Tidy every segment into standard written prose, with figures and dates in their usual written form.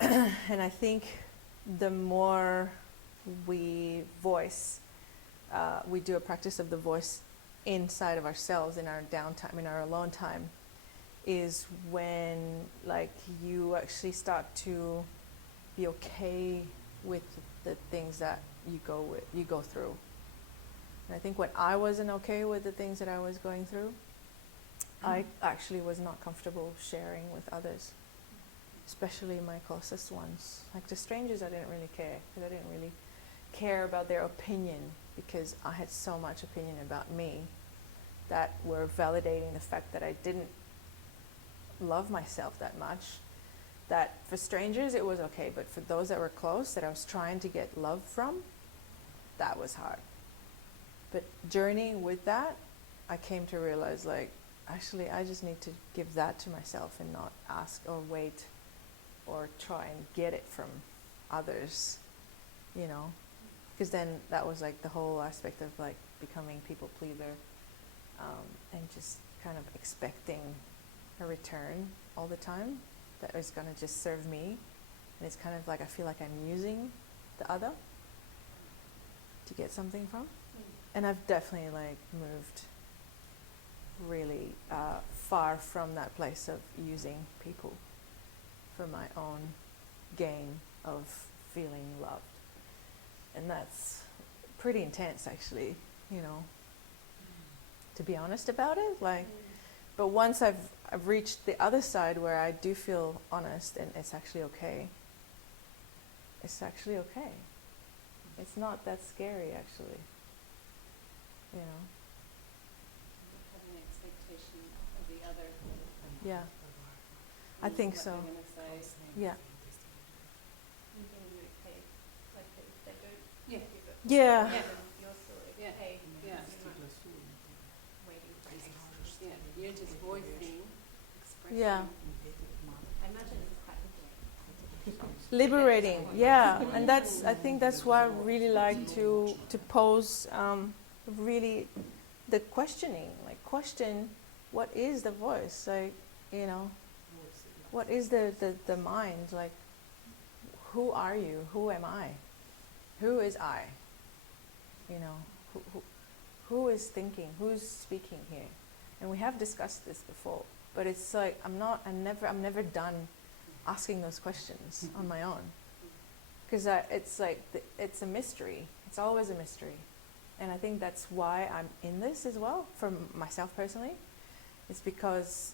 And I think the more we voice, we do a practice of the voice inside of ourselves in our downtime, in our alone time, is when like you actually start to be okay with the things that you go through. And I think when I wasn't okay with the things that I was going through, I actually was not comfortable sharing with others, especially my closest ones. Like the strangers, I didn't really care, because I didn't really care about their opinion, because I had so much opinion about me that were validating the fact that I didn't love myself that much. That for strangers it was okay, but for those that were close, that I was trying to get love from, that was hard. But journeying with that, I came to realize, like, actually I just need to give that to myself and not ask or wait or try and get it from others, you know, because then that was like the whole aspect of like becoming people pleaser, and just kind of expecting a return all the time that is going to just serve me. And it's kind of like I feel like I'm using the other to get something from. And I've definitely like moved really far from that place of using people for my own gain of feeling loved. And that's pretty intense, actually, you know, to be honest about it. Like, but once I've reached the other side where I do feel honest and it's actually okay. It's actually okay. It's not that scary, actually. You know. Having an expectation of the other. Yeah. I think so. Yeah. Yeah. Yeah. You're just voicing, expressing. Yeah. I imagine it's quite Liberating, yeah. And that's, I think that's why I really like to pose really the questioning, like question what is the voice, like, you know, what is the mind, like, who are you, who am I, who is I, you know, who is thinking, who's speaking here. And we have discussed this before, but it's like I'm never done asking those questions on my own, because it's like it's a mystery. It's always a mystery, and I think that's why I'm in this as well. For myself personally, it's because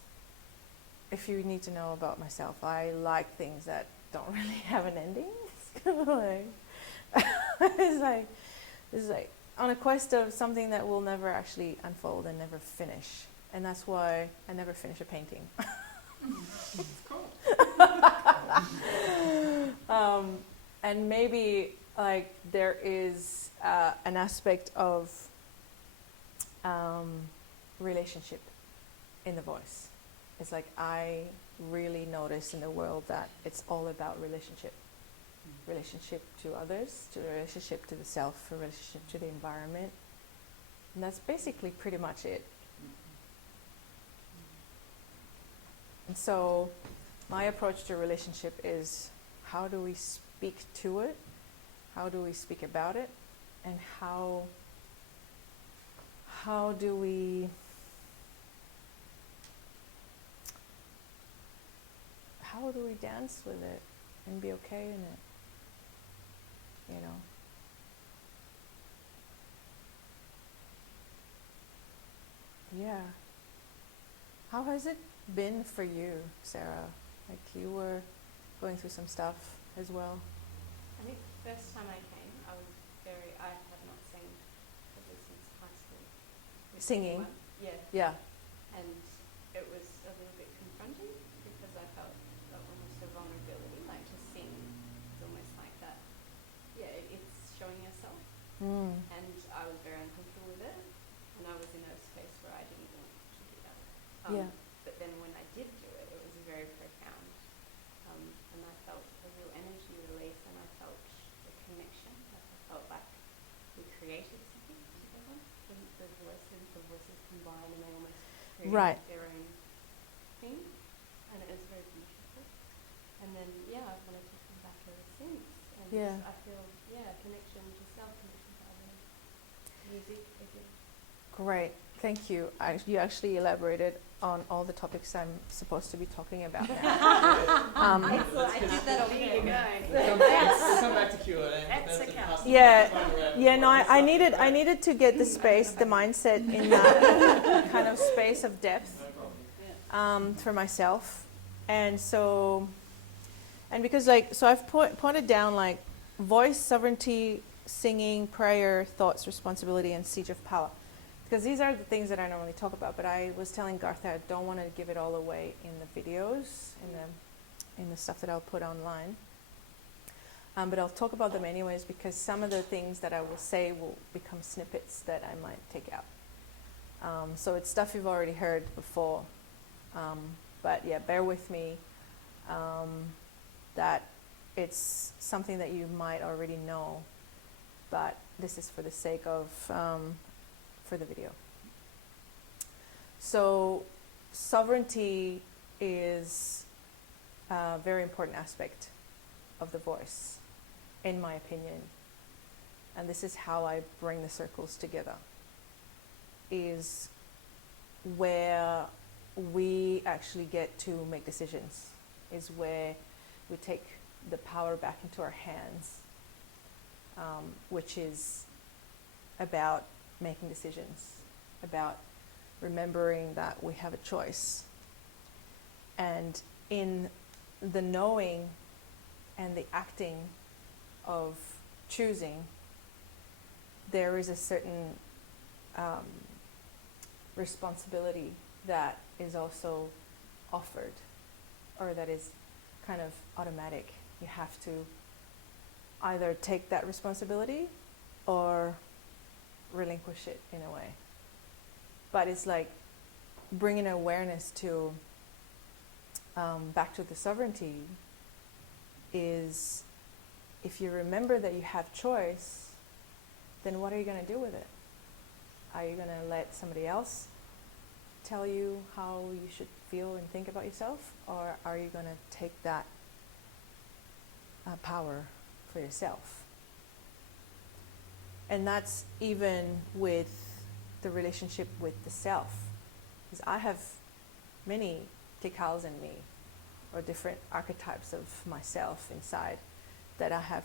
if you need to know about myself, I like things that don't really have an ending. It's kind of like it's like on a quest of something that will never actually unfold and never finish. And that's why I never finish a painting. And maybe like there is an aspect of relationship in the voice. It's like I really notice in the world that it's all about relationship. Relationship to others, to the relationship to the self, a relationship to the environment. And that's basically pretty much it. And so my approach to relationship is, how do we speak to it? How do we speak about it? And how do we dance with it and be okay in it? You know? Yeah. How has it been for you, Sarah? Like, you were going through some stuff as well. I think the first time I came, I have not sang probably since high school. Singing? Yeah. Yeah. And it was a little bit confronting because I felt almost a vulnerability, like to sing is almost like that. Yeah, it's showing yourself. And I was very uncomfortable with it, and I was in a space where I didn't want to do that. Yeah. But then when I did do it, it was very profound. And I felt a real energy release, and I felt a connection. Like I felt like we created something together. The voices combined, and they almost created Right. their own thing. And it was very beautiful. then, I've wanted to come back ever since. And Yeah. I feel, connection to self, connection to others, music again. Great, thank you. You actually elaborated on all the topics I'm supposed to be talking about now. Excellent. I did that a week ago. We'll come back to Q&A. That's okay. Yeah. No, I needed to get the space, the mindset in that kind of space of depth for myself, and because so I've pointed down like voice, sovereignty, singing, prayer, thoughts, responsibility, and siege of power. Because these are the things that I normally talk about, but I was telling Garth that I don't want to give it all away in the videos, in the stuff that I'll put online. But I'll talk about them anyways, because some of the things that I will say will become snippets that I might take out. So it's stuff you've already heard before. But yeah, bear with me that it's something that you might already know, but this is for the sake of for the video. So sovereignty is a very important aspect of the voice, in my opinion. And this is how I bring the circles together, is where we actually get to make decisions, is where we take the power back into our hands, which is about making decisions, about remembering that we have a choice. And in the knowing and the acting of choosing, there is a certain responsibility that is also offered, or that is kind of automatic. You have to either take that responsibility or relinquish it in a way. But it's like bringing awareness to back to the sovereignty is, if you remember that you have choice, then what are you going to do with it? Are you going to let somebody else tell you how you should feel and think about yourself, or are you going to take that power for yourself? And that's even with the relationship with the self, because I have many tikals in me, or different archetypes of myself inside that I have